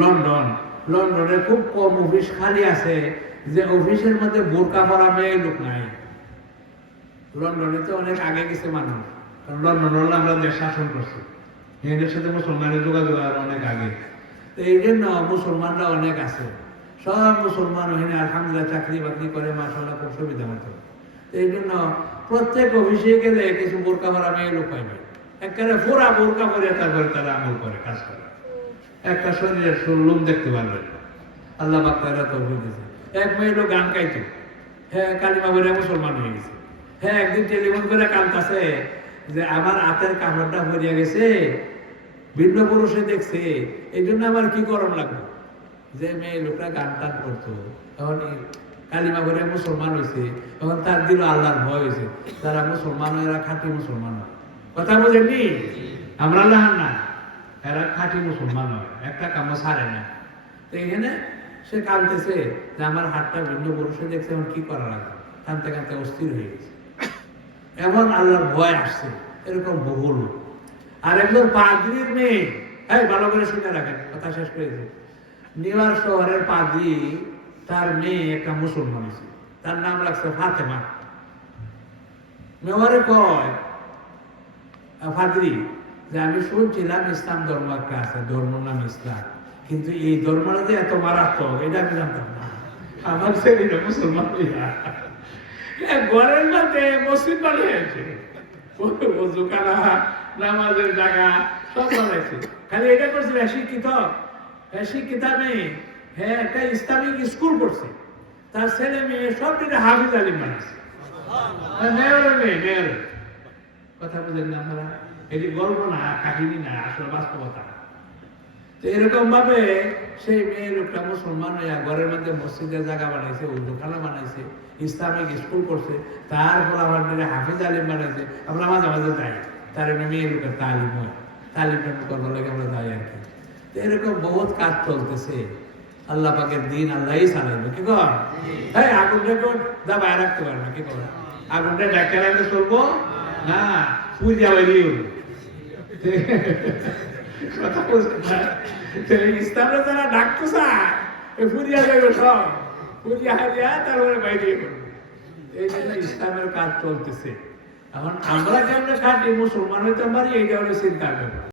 London, লন্ডনে খুব কম office খালি আছে যে অফিসের মধ্যে বোরকা পরা মেয়ে লোক নাই। লন্ডনে তো অনেক আগে গেছে মানুষ, কারণ লন্ডন হলে আমরা দেশ শাসন করছি, এদের সাথে মুসলমানের যোগাযোগ আর অনেক আগে। তো এই জন্য মুসলমানরা অনেক আছে, সব মুসলমান ওখানে আলহামদুলিল্লাহ চাকরি বাকরি করে, মাশাআল্লাহ খুব সুবিধা মতো। এই জন্য প্রত্যেক অফিসে গেলে কিছু বোরকা পরা মেয়ে লোক পাইবে, একেবারে পুরা বোরকা পরে তারপরে তারা আমল করে, কাজ করে, একটা শরীরের লোক দেখতে পারবে। আল্লাহ পাক তারা তৌফিক দিয়েছে। এক মেয়ে লোক গান গাইতো, হ্যাঁ কালিমা বলে মুসলমান হয়ে গেছে। হ্যাঁ একদিন টেলিফোন করে কাঁদতেছে যে আমার হাতের কাপড়টা ভরিয়া গেছে, ভিন্ন পুরুষে দেখছে, এই জন্য আমার কি করণ লাগবে। যে মেয়ে লোকটা গান টান করতো, এখন কালিমা বলে মুসলমান হয়েছে, এখন তার দিল আল্লাহর ভয় হয়েছে, তারা মুসলমান, এরা খাঁটি মুসলমান হয়। কথা বোঝেননি? আমরা লাহান না, এরা খাঁটি মুসলমান হয়, একটা কাম ছাড়ে না। তো এখানে সে কাঁদতেছে যে আমার হাতটা ভিন্ন পুরুষে দেখছে, এখন কি করা লাগবে। কাঁদতে কাঁদতে অস্থির হয়ে গেছে, এমন আল্লাহর ভয় আসছে। এরকম বহু লোক। আর একজন পাদ্রির মেয়ে, ভালো করে শুনে রাখেন, কথা শেষ করেছে। নিউ ইয়র্ক শহরের পাদ্রি, তার মেয়ে একটা মুসলমান আছে, তার নাম রাখছে ফাতেমা। মেয়রে কয় পাদ্রি যে আমি শুনছিলাম ইসলাম ধর্ম একটা আছে, ধর্ম নাম ইসলাম, কিন্তু এই ধর্মটা যে এত মারাত্মক এটা আমি জানতাম না। আমার ছেলেটা মুসলমান ঘরের মধ্যে মসজিদ বানিয়েছে, ওযুখানা, নামাজের জায়গা সব বানাইছে, খালি এটা করছে শিক্ষিত, শিক্ষিতা মেয়ে, হ্যাঁ একটা ইসলামিক স্কুল করছে, তার ছেলে মেয়ে সব দিকে হাফিজ আলিম বানাইছে। মেয়রের মেয়ে, মেয়রের কথা বুঝেন না আপনারা? এটি গল্প না, কাহিনী না, আসলে বাস্তবতা। তো এরকম ভাবে সেই মেয়ে লোকটা মুসলমান হইয়া ঘরের মধ্যে মসজিদের জায়গা বানাইছে, উজুখানা বানাইছে, ইসলামিক স্কুল করছে, তারপর আমার হাফিজ আলিম বানাইছে। আমরা মাঝে মাঝে যাই, তার মেয়ে লোকের তালিম হয়, তালিম করবার লাগে আমরা যাই আর কি। তো এরকম বহুত কাজ চলতেছে। আল্লাহ পাকের দিন আল্লাহই চালাইবে, কি কর? হ্যাঁ আগুনটা কোন দাবায় রাখতে পারে না, কি কর? আগুনটা ডাক্তার আনতে চলবো না, পূজা হইলেও কথা বলছে না। ইসলামে যারা ডাকতে চায় ফুরিয়া যাবে, সব ফুরিয়া হারিয়া তারপরে বাইরে করবে। এই জন্য ইসলামের কাজ চলতেছে। এখন আমরা কেমন খাঁটি মুসলমান হইতে পারি, এইটা হলো চিন্তার ব্যাপার।